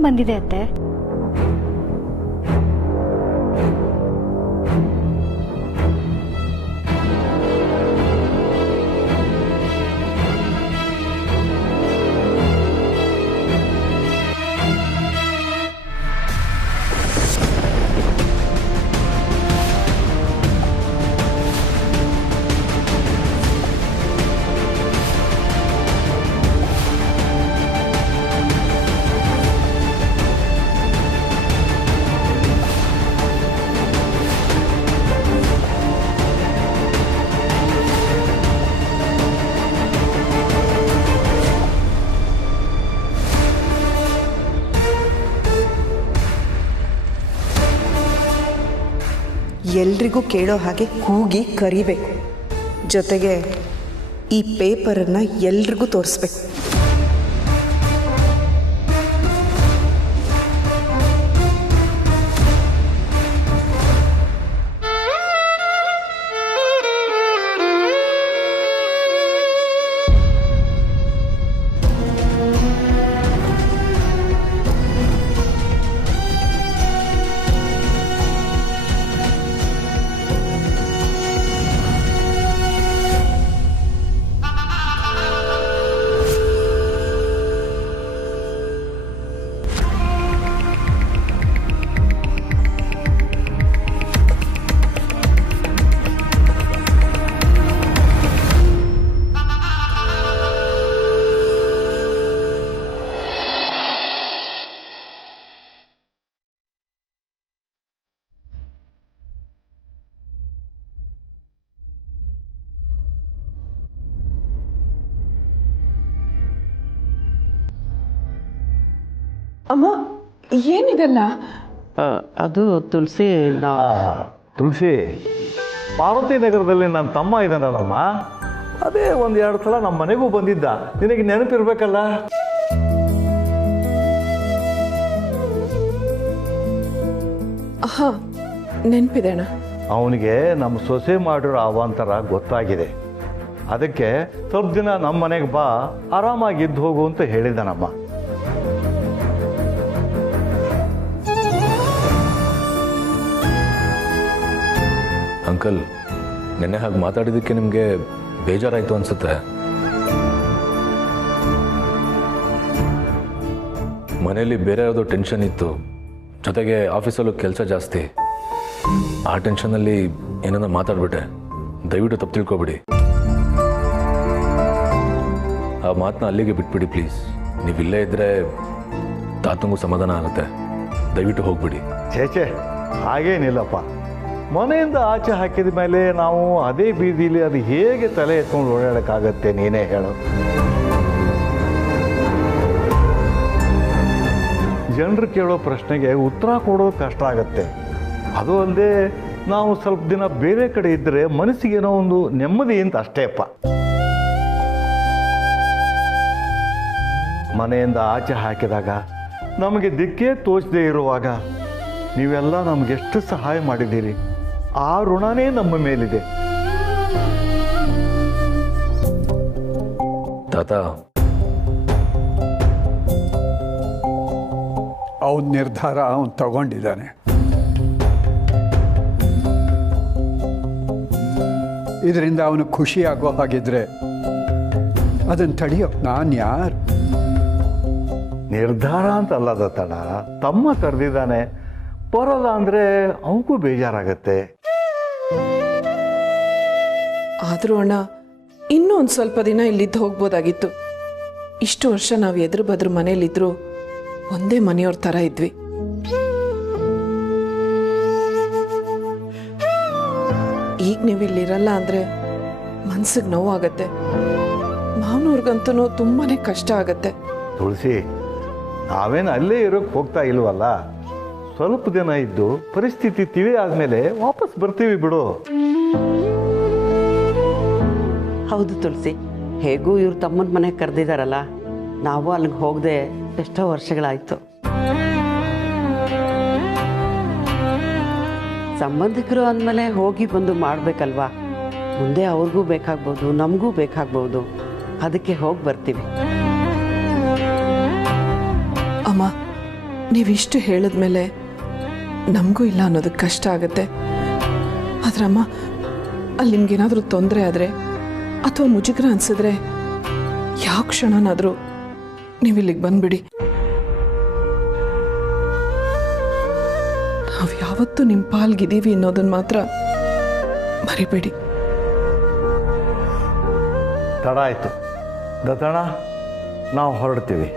ಏನು ಬಂದಿದೆ ಅತ್ತೆ? ಎಲ್ರಿಗೂ ಕೇಳೋ ಹಾಗೆ ಕೂಗಿ ಕರಿಬೇಕು. ಜೊತೆಗೆ ಈ ಪೇಪರನ್ನು ಎಲ್ರಿಗೂ ತೋರಿಸ್ಬೇಕು. ಅಮ್ಮ, ಏನಿದೆಲ್ಲ? ಅದು ತುಳಸಿ ತುಳಸಿ, ಪಾರ್ವತಿ ನಗರದಲ್ಲಿ ನನ್ನ ತಮ್ಮ ಇದ್ದಾನಲ್ಲಮ್ಮ, ಅದೇ ಒಂದು 2 ಸಲ ನಮ್ಮ ಮನೆಗೂ ಬಂದಿದ್ದ. ನಿನಗೆ ನೆನಪಿರ್ಬೇಕಲ್ಲ? ಹಾಂ, ನೆನಪಿದೆ ಅಣ್ಣ. ಅವನಿಗೆ ನಮ್ಮ ಸೊಸೆ ಮಾಡಿರೋ ಅವಾಂತರ ಗೊತ್ತಾಗಿದೆ. ಅದಕ್ಕೆ ಸ್ವಲ್ಪ ದಿನ ನಮ್ಮ ಮನೆಗೆ ಬಾ, ಆರಾಮಾಗಿದ್ದು ಹೋಗು ಅಂತ ಹೇಳಿದ್ದಾನಮ್ಮ. ಅಂಕಲ್, ನೆನ್ನೆ ಹಾಗೆ ಮಾತಾಡಿದ್ದಕ್ಕೆ ನಿಮಗೆ ಬೇಜಾರಾಯಿತು ಅನಿಸುತ್ತೆ. ಮನೆಯಲ್ಲಿ ಬೇರೆ ಯಾವುದೋ ಟೆನ್ಷನ್ ಇತ್ತು, ಜೊತೆಗೆ ಆಫೀಸಲ್ಲೂ ಕೆಲಸ ಜಾಸ್ತಿ. ಆ ಟೆನ್ಷನಲ್ಲಿ ಏನನ್ನ ಮಾತಾಡ್ಬಿಟ್ಟೆ. ದಯವಿಟ್ಟು ತಪ್ಪು ತಿಳ್ಕೊಬಿಡಿ. ಆ ಮಾತನ್ನ ಅಲ್ಲಿಗೆ ಬಿಟ್ಬಿಡಿ ಪ್ಲೀಸ್. ನೀವಿಲ್ಲೇ ಇದ್ದರೆ ತಾತಂಗೂ ಸಮಾಧಾನ ಆಗುತ್ತೆ. ದಯವಿಟ್ಟು ಹೋಗ್ಬಿಡಿ. ಛೇಚೆ, ಹಾಗೇನಿಲ್ಲಪ್ಪ. ಮನೆಯಿಂದ ಆಚೆ ಹಾಕಿದ ಮೇಲೆ ನಾವು ಅದೇ ಬೀದಿಲಿ ಅದು ಹೇಗೆ ತಲೆ ಎತ್ಕೊಂಡು ಓಡಾಡೋಕ್ಕಾಗತ್ತೆ? ನೀನೇ ಹೇಳು. ಜನರು ಕೇಳೋ ಪ್ರಶ್ನೆಗೆ ಉತ್ತರ ಕೊಡೋದು ಕಷ್ಟ ಆಗತ್ತೆ. ಅದು ಅಲ್ಲದೆ ನಾವು ಸ್ವಲ್ಪ ದಿನ ಬೇರೆ ಕಡೆ ಇದ್ದರೆ ಮನಸ್ಸಿಗೇನೋ ಒಂದು ನೆಮ್ಮದಿ ಅಂತ ಅಷ್ಟೇಪ್ಪ. ಮನೆಯಿಂದ ಆಚೆ ಹಾಕಿದಾಗ ನಮಗೆ ದಿಕ್ಕೇ ತೋಚದೇ ಇರುವಾಗ ನೀವೆಲ್ಲ ನಮಗೆಷ್ಟು ಸಹಾಯ ಮಾಡಿದ್ದೀರಿ. ಆ ಋಣನೇ ನಮ್ಮ ಮೇಲಿದೆ. ತಾತ, ಅವನ ನಿರ್ಧಾರ ಅವನು ತಗೊಂಡಿದ್ದಾನೆ. ಇದರಿಂದ ಅವನು ಖುಷಿಯಾಗೋ ಹಾಗಿದ್ರೆ ಅದನ್ನು ತಡೆಯೋ ನಾನು ಯಾರು? ನಿರ್ಧಾರ ಅಂತ ಅಲ್ಲದ ತಡ, ತಮ್ಮ ಕರೆದಿದ್ದಾನೆ, ಬರಲ್ಲ ಅಂದರೆ ಅವನಿಗೂ ಬೇಜಾರಾಗತ್ತೆ. ಆದರೂ ಅಣ್ಣ, ಇನ್ನೂ ಒಂದು ಸ್ವಲ್ಪ ದಿನ ಇಲ್ಲಿದ್ದು ಹೋಗ್ಬೋದಾಗಿತ್ತು. ಇಷ್ಟು ವರ್ಷ ನಾವು ಎದುರು ಬದ್ರು ಮನೇಲಿದ್ರು ಒಂದೇ ಮನೆಯವ್ರ ಥರ ಇದ್ವಿ. ಈಗ ನೀವು ಇಲ್ಲಿರಲ್ಲ ಅಂದರೆ ಮನ್ಸಿಗೆ ನೋವಾಗತ್ತೆ. ಮಾವನವ್ರಿಗಂತೂ ತುಂಬಾ ಕಷ್ಟ ಆಗತ್ತೆ. ತುಳಸಿ, ನಾವೇನು ಅಲ್ಲೇ ಇರೋಕ್ಕೆ ಹೋಗ್ತಾ ಇಲ್ವಲ್ಲ. ಸ್ವಲ್ಪ ದಿನ ಇದ್ದು ಪರಿಸ್ಥಿತಿ ತಿಳಿ ಆದಮೇಲೆ ವಾಪಸ್ ಬರ್ತೀವಿ ಬಿಡು. ಹೌದು ತುಳಸಿ, ಹೇಗೂ ಇವ್ರು ತಮ್ಮನ ಮನೆಗೆ ಕರೆದಿದ್ದಾರಲ್ಲ, ನಾವು ಅಲ್ಲಿಗೆ ಹೋಗದೆ ಎಷ್ಟೋ ವರ್ಷಗಳಾಯಿತು. ಸಂಬಂಧಿಕರು ಅಂದಮೇಲೆ ಹೋಗಿ ಬಂದು ಮಾಡಬೇಕಲ್ವಾ? ಮುಂದೆ ಅವ್ರಿಗೂ ಬೇಕಾಗ್ಬೋದು, ನಮಗೂ ಬೇಕಾಗ್ಬೋದು. ಅದಕ್ಕೆ ಹೋಗಿ ಬರ್ತೀವಿ. ಅಮ್ಮ, ನೀವಿಷ್ಟು ಹೇಳಿದ್ಮೇಲೆ ನಮಗೂ ಇಲ್ಲ ಅನ್ನೋದಕ್ಕೆ ಕಷ್ಟ ಆಗುತ್ತೆ. ಆದ್ರಮ್ಮ, ಅಲ್ಲಿ ನಿಮ್ಗೇನಾದರೂ ತೊಂದರೆ ಆದರೆ ಅಥವಾ ಮುಜುಗರ ಅನ್ಸಿದ್ರೆ ಯಾವ ಕ್ಷಣನಾದರೂ ನೀವಿಲ್ಲಿಗೆ ಬಂದ್ಬಿಡಿ. ನಾವು ಯಾವತ್ತೂ ನಿಮ್ಮ ಪಾಲ್ಗಿದ್ದೀವಿ ಅನ್ನೋದನ್ನು ಮಾತ್ರ ಮರಿಬೇಡಿ. ತಡ ಆಯಿತು ದತ್ತಣ್ಣ, ನಾವು ಹೊರಡ್ತೀವಿ.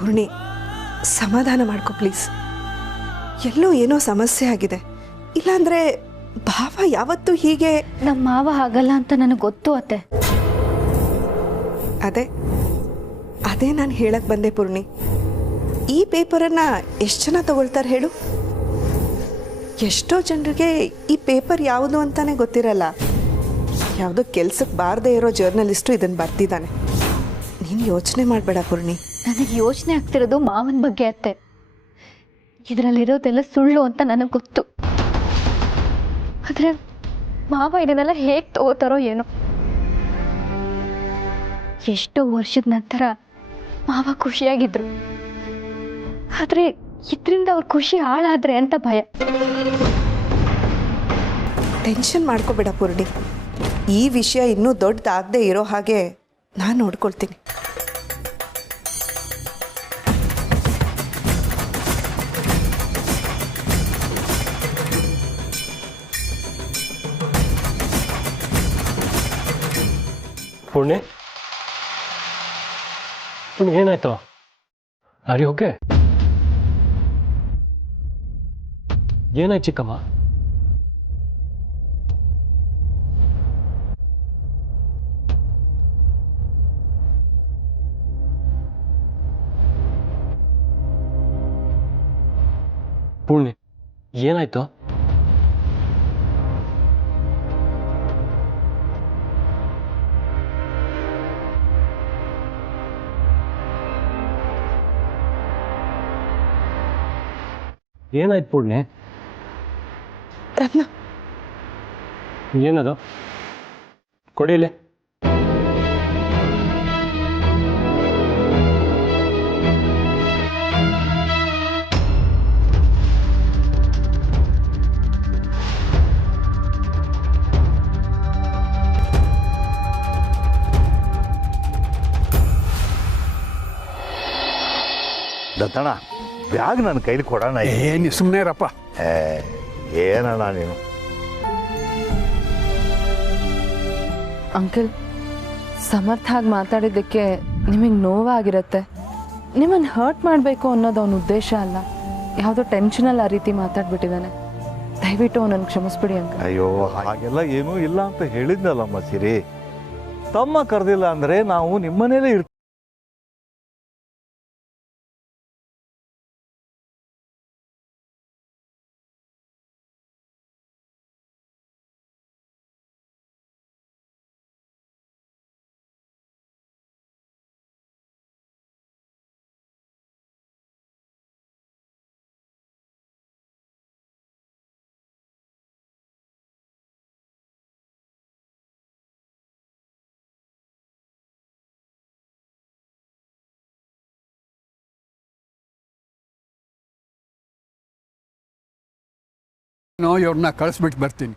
ಪೂರ್ಣಿ, ಸಮಾಧಾನ ಮಾಡ್ಕೊ ಪ್ಲೀಸ್. ಎಲ್ಲೋ ಏನೋ ಸಮಸ್ಯೆ ಆಗಿದೆ. ಇಲ್ಲಾಂದ್ರೆ ಭಾವ ಯಾವತ್ತೂ ಹೀಗೆ. ನಮ್ಮ ಮಾವ ಆಗಲ್ಲ ಅಂತ ನನಗೆ ಗೊತ್ತು ಅತ್ತೆ. ಅದೇ ನಾನು ಹೇಳಕ್ ಬಂದೆ ಪೂರ್ಣಿ. ಈ ಪೇಪರನ್ನು ಎಷ್ಟು ಜನ ತಗೊಳ್ತಾರೆ ಹೇಳು? ಎಷ್ಟೋ ಜನರಿಗೆ ಈ ಪೇಪರ್ ಯಾವುದು ಅಂತಾನೆ ಗೊತ್ತಿರಲ್ಲ. ಯಾವುದೋ ಕೆಲ್ಸಕ್ಕೆ ಬಾರದೇ ಇರೋ ಜರ್ನಲಿಸ್ಟು ಇದನ್ನು ಬರ್ತಿದ್ದಾನೆ. ನೀನು ಯೋಚನೆ ಮಾಡಬೇಡ ಪೂರ್ಣಿ. ನನಗೆ ಯೋಚನೆ ಆಗ್ತಿರೋದು ಮಾವನ ಬಗ್ಗೆ ಅತ್ತೆ. ಇದರಲ್ಲಿರೋದೆಲ್ಲ ಸುಳ್ಳು ಅಂತ ನನಗೆ ಗೊತ್ತು. ಆದರೆ ಮಾವ ಇದನ್ನೆಲ್ಲ ಹೇಗೆ ತಗೋತಾರೋ ಏನೋ. ಎಷ್ಟೋ ವರ್ಷದ ನಂತರ ಮಾವ ಖುಷಿಯಾಗಿದ್ರು. ಆದರೆ ಇದರಿಂದ ಅವ್ರ ಖುಷಿ ಹಾಳಾದ್ರೆ ಅಂತ ಭಯ. ಟೆನ್ಷನ್ ಮಾಡ್ಕೋಬೇಡ ಪೂರ್ಣಿ. ಈ ವಿಷಯ ಇನ್ನೂ ದೊಡ್ಡದಾಗದೆ ಇರೋ ಹಾಗೆ ನಾನು ನೋಡ್ಕೊಳ್ತೀನಿ. ಪುಣ್ಯ ಏನಾಯ್ತು? ಅರಿ ಓಕೆ, ಏನಾಯ್ತು ಚಿಕ್ಕಮ್ಮ? ಪುಣ್ಯ ಏನಾಯ್ತು? ಏನಾಯ್ತು ಪೂರ್ಣಿ? ರತ್ನ, ಏನದು? ಕೊಡಿಲಿ. ದತ್ತಣ್ಣ, ಬ್ಯಾಗ್ ನನ್ನ ಕೈಲಿ ಕೊಡೋಣ. ಏನು ಸುಮ್ಮನೆ ಇರಪ್ಪ. ಏನಣ್ಣ ನೀನು? ಅಂಕಲ್, ಸಮರ್ಥ ಆಗಿ ಮಾತಾಡಿದ್ದಕ್ಕೆ ನಿಮಗೆ ನೋವಾಗಿರುತ್ತೆ. ನಿಮ್ಮನ್ನು ಹರ್ಟ್ ಮಾಡಬೇಕು ಅನ್ನೋದು ಅವನ ಉದ್ದೇಶ ಅಲ್ಲ. ಯಾವುದೋ ಟೆನ್ಷನಲ್ಲಿ ಆ ರೀತಿ ಮಾತಾಡ್ಬಿಟ್ಟಿದ್ದಾನೆ. ದಯವಿಟ್ಟು ಅವನನ್ನು ಕ್ಷಮಿಸ್ಬಿಡಿ ಅಂಕಲ್. ಅಯ್ಯೋ, ಹಾಗೆಲ್ಲ ಏನೂ ಇಲ್ಲ ಅಂತ ಹೇಳಿದ್ನಲ್ಲಮ್ಮ ಸಿರಿ. ತಮ್ಮ ಕರೆದಿಲ್ಲ ಅಂದರೆ ನಾವು ನಿಮ್ಮನೇಲೇ ಇರ್ತೀವಿ. ನಾನು ಇವ್ರನ್ನ ಕಳಿಸ್ಬಿಟ್ಟು ಬರ್ತೀನಿ.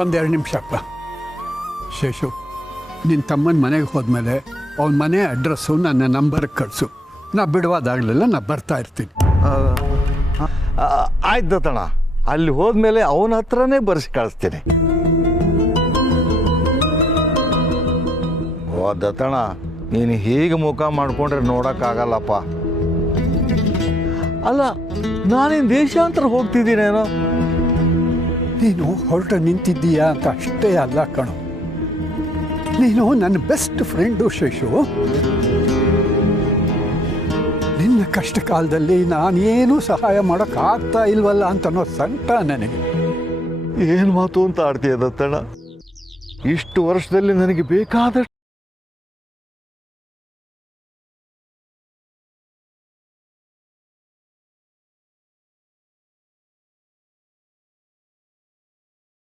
ಒಂದೆರಡು ನಿಮಿಷ ಅಪ್ಪ. ಶೇಷು, ನಿನ್ನ ತಮ್ಮನ ಮನೆಗೆ ಹೋದ್ಮೇಲೆ ಅವನ ಮನೆ ಅಡ್ರೆಸ್ಸು ನನ್ನ ನಂಬರ್ಗೆ ಕಳಿಸು. ನಾ ಬಿಡುವಾದಾಗಲೆಲ್ಲ ನಾ ಬರ್ತಾ ಇರ್ತೀನಿ. ಆಯ್ತು ದತ್ತಣ್ಣ, ಅಲ್ಲಿ ಹೋದ್ಮೇಲೆ ಅವನ ಹತ್ರನೇ ಬರ್ಸಿ ಕಳಿಸ್ತೀನಿ. ಓ ದತ್ತಣ್ಣ, ನೀನು ಹೀಗೆ ಮುಖ ಮಾಡ್ಕೊಂಡ್ರೆ ನೋಡೋಕ್ಕಾಗಲ್ಲಪ್ಪ. ಅಲ್ಲ, ನಾನೇನು ದೇಶಾಂತರ ಹೋಗ್ತಿದ್ದೀನೇನೋ? ನೀನು ಹೊರಟು ನಿಂತಿದ್ದೀಯಾ ಅಂತ ಅಷ್ಟೇ ಅಲ್ಲ ಕಣೋ, ನೀನು ನನ್ನ ಬೆಸ್ಟ್ ಫ್ರೆಂಡು ಶೇಷು. ನಿನ್ನ ಕಷ್ಟ ಕಾಲದಲ್ಲಿ ನಾನೇನು ಸಹಾಯ ಮಾಡೋಕ್ಕಾಗ್ತಾ ಇಲ್ವಲ್ಲ ಅಂತನೋ ಸಂಕಟ ನನಗೆ. ಏನು ಮಾತು ಅಂತ ಆಡ್ತೀಯ ದತ್ತಣ್ಣ? ಇಷ್ಟು ವರ್ಷದಲ್ಲಿ ನನಗೆ ಬೇಕಾದಷ್ಟು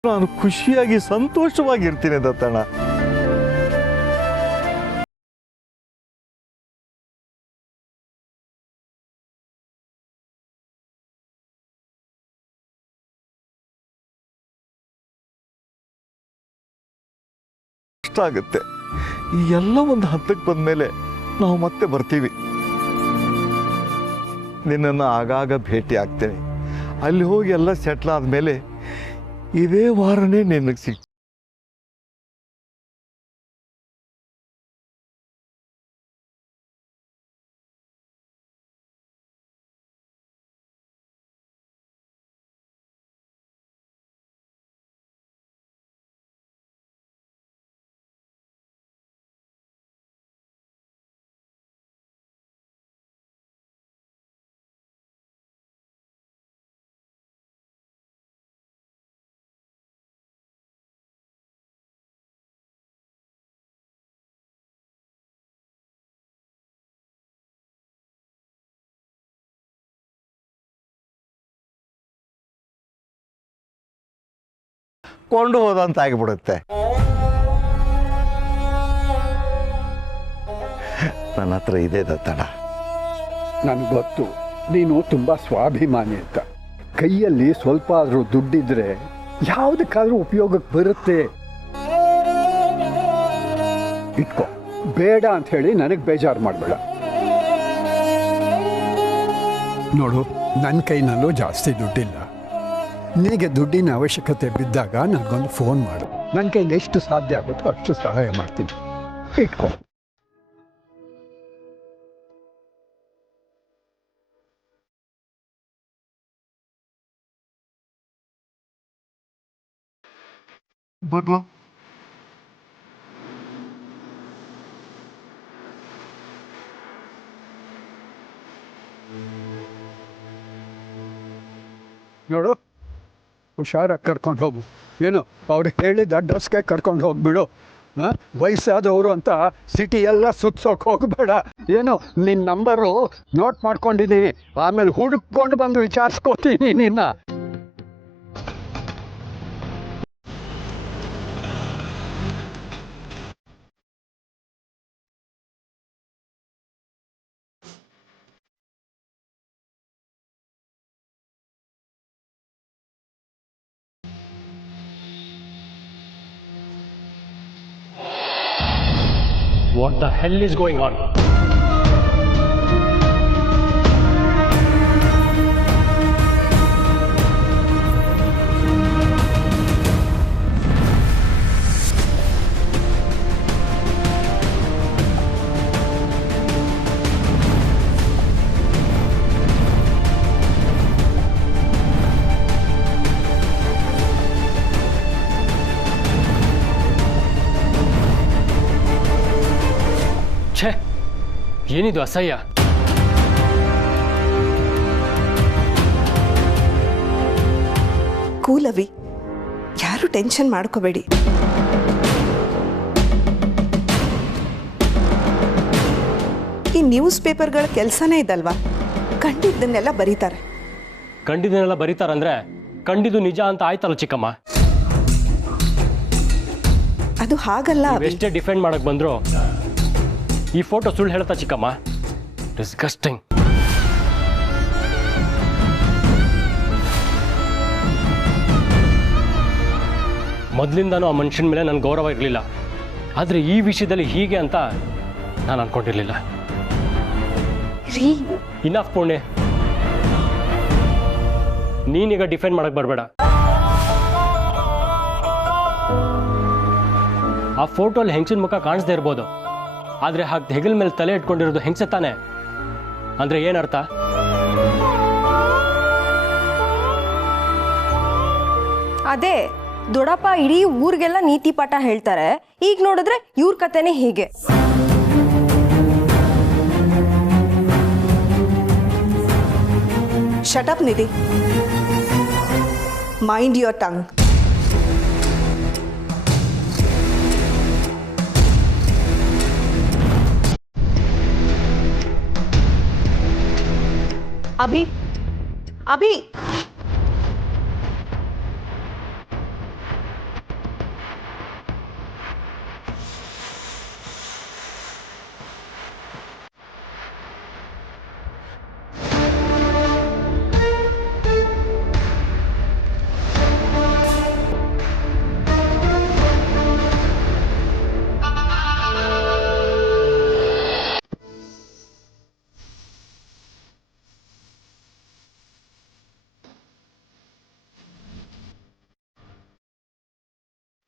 ನಾನು ಖುಷಿಯಾಗಿ ಸಂತೋಷವಾಗಿರ್ತೀನಿ ದತ್ತಣ್ಣ. ಕಷ್ಟ ಆಗುತ್ತೆ. ಈ ಎಲ್ಲ ಒಂದು ಹಂತಕ್ಕೆ ಬಂದ್ಮೇಲೆ ನಾವು ಮತ್ತೆ ಬರ್ತೀವಿ. ನಿನ್ನನ್ನು ಆಗಾಗ ಭೇಟಿ ಆಗ್ತೇನೆ. ಅಲ್ಲಿ ಹೋಗಿ ಎಲ್ಲ ಸೆಟ್ಲ್ ಆದಮೇಲೆ ಇದೇ ವಾರನೇ ನಿನಗೆ ಸಿಗ್ತೀನಿ. ಕೊಂಡು ಹೋದಂತ ಆಗಿಬಿಡುತ್ತೆ. ನನ್ನ ಹತ್ರ ಇದೆ ದತ್ತಣ್ಣ. ನನಗೆ ಗೊತ್ತು ನೀನು ತುಂಬ ಸ್ವಾಭಿಮಾನಿ ಅಂತ. ಕೈಯಲ್ಲಿ ಸ್ವಲ್ಪ ಆದರೂ ದುಡ್ಡಿದ್ರೆ ಯಾವುದಕ್ಕಾದ್ರೂ ಉಪಯೋಗಕ್ಕೆ ಬರುತ್ತೆ. ಇಟ್ಕೋ, ಬೇಡ ಅಂತ ಹೇಳಿ ನನಗೆ ಬೇಜಾರು ಮಾಡಬೇಡ. ನೋಡು, ನನ್ನ ಕೈನಲ್ಲೂ ಜಾಸ್ತಿ ದುಡ್ಡಿಲ್ಲ. ನಿನಗೆ ದುಡ್ಡಿನ ಅವಶ್ಯಕತೆ ಬಿದ್ದಾಗ ನನಗೊಂದು ಫೋನ್ ಮಾಡು. ನನ್ನ ಕೈಲಿ ಎಷ್ಟು ಸಾಧ್ಯ ಆಗುತ್ತೋ ಅಷ್ಟು ಸಹಾಯ ಮಾಡ್ತೀನಿ. ಇಟ್ಕೋ. ಬರ್ಲಾ? ನೋಡು, ಹುಷಾರಾಗಿ ಕರ್ಕೊಂಡು ಹೋಗು. ಏನು ಅವ್ರು ಹೇಳಿದ ಅಡ್ರೆಸ್ಗೆ ಕರ್ಕೊಂಡು ಹೋಗ್ಬಿಡು. ವಯಸ್ಸಾದವರು ಅಂತ ಸಿಟಿ ಎಲ್ಲ ಸುತ್ತೋಕೆ ಹೋಗಬೇಡ. ಏನು ನಿನ್ನ ನಂಬರು ನೋಟ್ ಮಾಡ್ಕೊಂಡಿದ್ದೀನಿ, ಆಮೇಲೆ ಹುಡುಕೊಂಡು ಬಂದು ವಿಚಾರಿಸ್ಕೋತೀನಿ ನಿನ್ನ. What the hell is going on? ಛೇ, ಏನಿದು ಅಸಹ್ಯ. ಕೂಲವಿ, ಯಾರು ಟೆನ್ಷನ್ ಮಾಡ್ಕೋಬೇಡಿ. ಈ ನ್ಯೂಸ್ ಪೇಪರ್ಗಳ ಕೆಲಸನೇ ಇದಲ್ವಾ, ಕಂಡಿದ್ದನ್ನೆಲ್ಲ ಬರೀತಾರೆ. ಕಂಡಿದ್ದನ್ನೆಲ್ಲ ಬರೀತಾರಂದ್ರೆ ಕಂಡಿದ್ದು ನಿಜ ಅಂತ ಆಯ್ತಲ್ಲ ಚಿಕ್ಕಮ್ಮ. ಅದು ಹಾಗಲ್ಲ. ಎಷ್ಟೇ ಡಿಫೆಂಡ್ ಮಾಡಕ್ ಬಂದ್ರು ಈ ಫೋಟೋ ಸುಳ್ಳು ಹೇಳ್ತಾ ಚಿಕ್ಕಮ್ಮ. ಡಿಸ್ಗಸ್ಟಿಂಗ್. ಮೊದಲಿಂದನೂ ಆ ಮನುಷ್ಯನ ಮೇಲೆ ನನ್ನ ಗೌರವ ಇರಲಿಲ್ಲ. ಆದರೆ ಈ ವಿಷಯದಲ್ಲಿ ಹೀಗೆ ಅಂತ ನಾನು ಅಂದ್ಕೊಂಡಿರಲಿಲ್ಲ. ರೀ ಇನಫ್ ಪುಣ್ಯ, ನೀನೀಗ ಡಿಫೆಂಡ್ ಮಾಡಕ್ಕೆ ಬರಬೇಡ. ಆ ಫೋಟೋಲ್ಲಿ ಹೆಂಗಸಿನ ಮುಖ ಕಾಣಿಸ್ದೇ ಇರ್ಬೋದು, ಆದರೆ ಹಾಗೆ ಹೆಗಲ ಮೇಲೆ ತಲೆ ಇಟ್ಕೊಂಡಿರೋದು ಹೆಂಗಸೆ ತಾನೆ. ಅಂದರೆ ಏನರ್ಥ? ಅದೇ ದೊಡ್ಡಪ್ಪ ಇಡೀ ಊರಿಗೆಲ್ಲ ನೀತಿ ಪಾಠ ಹೇಳ್ತಾರೆ, ಈಗ ನೋಡಿದ್ರೆ ಇವ್ರ ಕತೆನೇ ಹೀಗೆ. Shut up Nidhi, mind your tongue. Abhi Abhi,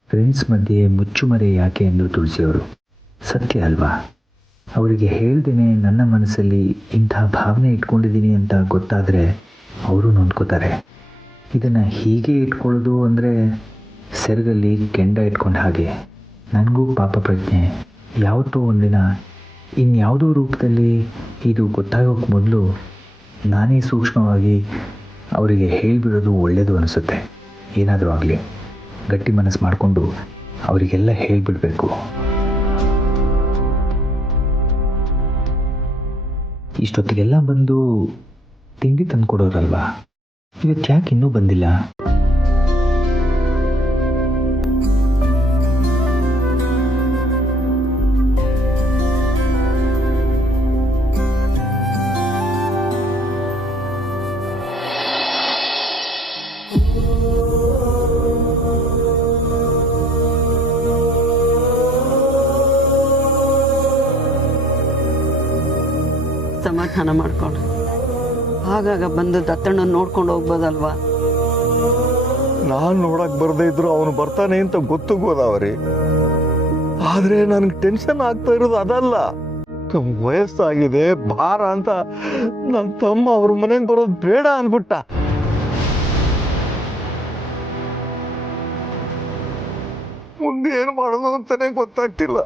friends ಮಧ್ಯೆ ಮುಚ್ಚುಮರೆ ಯಾಕೆ ಎಂದು ತುಳಸಿಯವರು ಸತ್ಯ ಅಲ್ವಾ? ಅವರಿಗೆ ಹೇಳ್ದೇನೆ ನನ್ನ ಮನಸ್ಸಲ್ಲಿ ಇಂಥ ಭಾವನೆ ಇಟ್ಕೊಂಡಿದ್ದೀನಿ ಅಂತ ಗೊತ್ತಾದರೆ ಅವರು ನೊಂದ್ಕೋತಾರೆ. ಇದನ್ನು ಹೀಗೆ ಇಟ್ಕೊಳ್ಳೋದು ಅಂದರೆ ಸೆರಗಲ್ಲಿ ಕೆಂಡ ಇಟ್ಕೊಂಡ ಹಾಗೆ. ನನಗೂ ಪಾಪ ಪ್ರಜ್ಞೆ ಯಾವತ್ತೋ ಒಂದಿನ ಇನ್ಯಾವುದೋ ರೂಪದಲ್ಲಿ ಇದು ಗೊತ್ತಾಗೋಕ್ಕೆ ಮೊದಲು ನಾನೇ ಸೂಕ್ಷ್ಮವಾಗಿ ಅವರಿಗೆ ಹೇಳಿಬಿಡೋದು ಒಳ್ಳೆಯದು ಅನಿಸುತ್ತೆ. ಏನಾದರೂ ಆಗಲಿ ಗಟ್ಟಿ ಮನಸ್ಸು ಮಾಡಿಕೊಂಡು ಅವರಿಗೆಲ್ಲ ಹೇಳಿಬಿಡಬೇಕು. ಇಷ್ಟೊತ್ತಿಗೆಲ್ಲ ಬಂದು ತಿಂಡಿ ತಂದುಕೊಡೋರಲ್ವಾ? ಇವತ್ತು ಯಾಕೆ ಇನ್ನೂ ಬಂದಿಲ್ಲ? ಸಮಾಧಾನ ಮಾಡ್ಕೊಂಡು ಆಗಾಗ ಬಂದು ದತ್ತಣ್ಣ ನೋಡ್ಕೊಂಡು ಹೋಗ್ಬೋದಲ್ವಾ? ನಾನು ನೋಡಕ್ ಬರದೇ ಇದ್ರು ಅವನು ಬರ್ತಾನೆ ಅಂತ ಗೊತ್ತು ಗೋದಾವರಿ. ಆದ್ರೆ ನನ್ಗೆ ಟೆನ್ಷನ್ ಆಗ್ತಾ ಇರೋದು ಅದಲ್ಲ. ವಯಸ್ಸಾಗಿದೆ ಭಾರ ಅಂತ ನನ್ನ ತಮ್ಮ ಅವ್ರ ಮನೆಗೆ ಬರೋದು ಬೇಡ ಅಂದ್ಬಿಟ್ಟ. ಮುಂದೆ ಏನು ಮಾಡೋದು ಅಂತಾನೆ ಗೊತ್ತಾಗ್ತಿಲ್ಲ.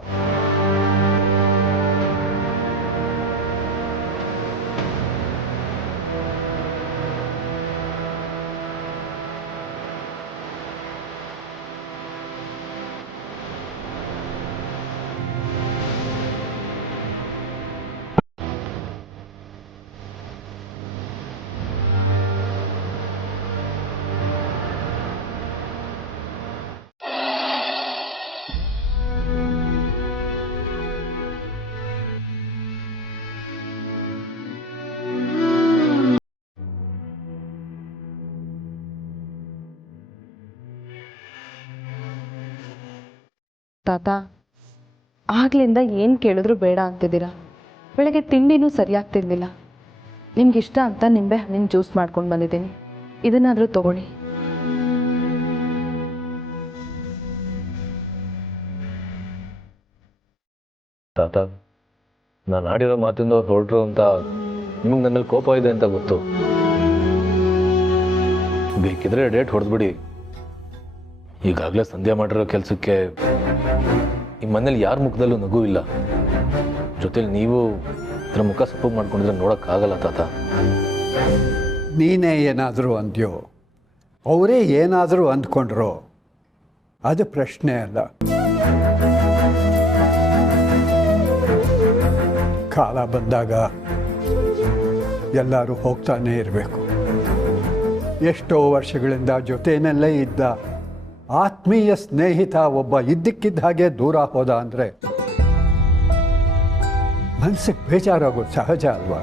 ತಾತ, ಆಗ್ಲಿಂದ ಏನು ಕೇಳಿದ್ರು ಬೇಡ ಅಂತಿದ್ದೀರಾ. ಬೆಳಗ್ಗೆ ತಿಂಡಿನೂ ಸರಿಯಾಗಿ ತಿಂದಿಲ್ಲ. ನಿಮ್ಗೆ ಇಷ್ಟ ಅಂತ ನಿಂಬೆ ಹಣ್ಣಿನ ಜ್ಯೂಸ್ ಮಾಡ್ಕೊಂಡು ಬಂದಿದ್ದೀನಿ, ಇದನ್ನಾದರೂ ತಗೊಳ್ಳಿ. ತಾತ, ನಾನು ಆಡಿರೋ ಮಾತಿಂದ ಅವ್ರು ಹೊರಟ್ರು ಅಂತ ನಿಮಗೆ ನನ್ನ ಕೋಪ ಇದೆ ಅಂತ ಗೊತ್ತು. ಬೇಕಿದ್ರೆ ಡೇಟ್ ಹೊಡೆದ್ಬಿಡಿ. ಈಗಾಗಲೇ ಸಂಧ್ಯಾ ಮಾಡಿರೋ ಕೆಲಸಕ್ಕೆ ಈ ಮನೇಲಿ ಯಾರ ಮುಖದಲ್ಲೂ ನಗು ಇಲ್ಲ. ಜೊತೆಲಿ ನೀವು ಇದರ ಮುಖ ಸಪ್ಪು ಮಾಡ್ಕೊಂಡಿದ್ರೆ ನೋಡೋಕ್ಕಾಗಲ್ಲ ತಾತ. ನೀನೇ ಏನಾದರೂ ಅಂದ್ಯೋ, ಅವರೇ ಏನಾದರೂ ಅಂದ್ಕೊಂಡ್ರೋ, ಅದು ಪ್ರಶ್ನೆ ಅಲ್ಲ. ಕಾಲ ಬಂದಾಗ ಎಲ್ಲರೂ ಹೋಗ್ತಾನೇ ಇರಬೇಕು. ಎಷ್ಟೋ ವರ್ಷಗಳಿಂದ ಜೊತೆಯಲ್ಲೇ ಇದ್ದ ಆತ್ಮೀಯ ಸ್ನೇಹಿತ ಒಬ್ಬ ಇದ್ದಕ್ಕಿದ್ದ ಹಾಗೆ ದೂರ ಹೋದ ಅಂದರೆ ಮನಸ್ಸಿಗೆ ಬೇಜಾರಾಗೋದು ಸಹಜ ಅಲ್ವಾ?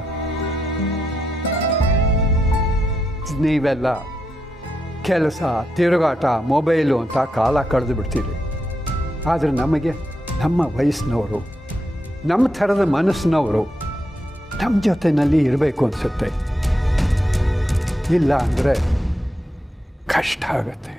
ನೀವೆಲ್ಲ ಕೆಲಸ, ತಿರುಗಾಟ, ಮೊಬೈಲು ಅಂತ ಕಾಲ ಕಳೆದು ಬಿಡ್ತೀರಿ. ಆದರೆ ನಮಗೆ ನಮ್ಮ ವಯಸ್ಸಿನವರು ನಮ್ಮ ಥರದ ಮನಸ್ಸಿನವರು ನಮ್ಮ ಜೊತೆಯಲ್ಲಿ ಇರಬೇಕು ಅನಿಸುತ್ತೆ. ಇಲ್ಲ ಅಂದರೆ ಕಷ್ಟ ಆಗುತ್ತೆ.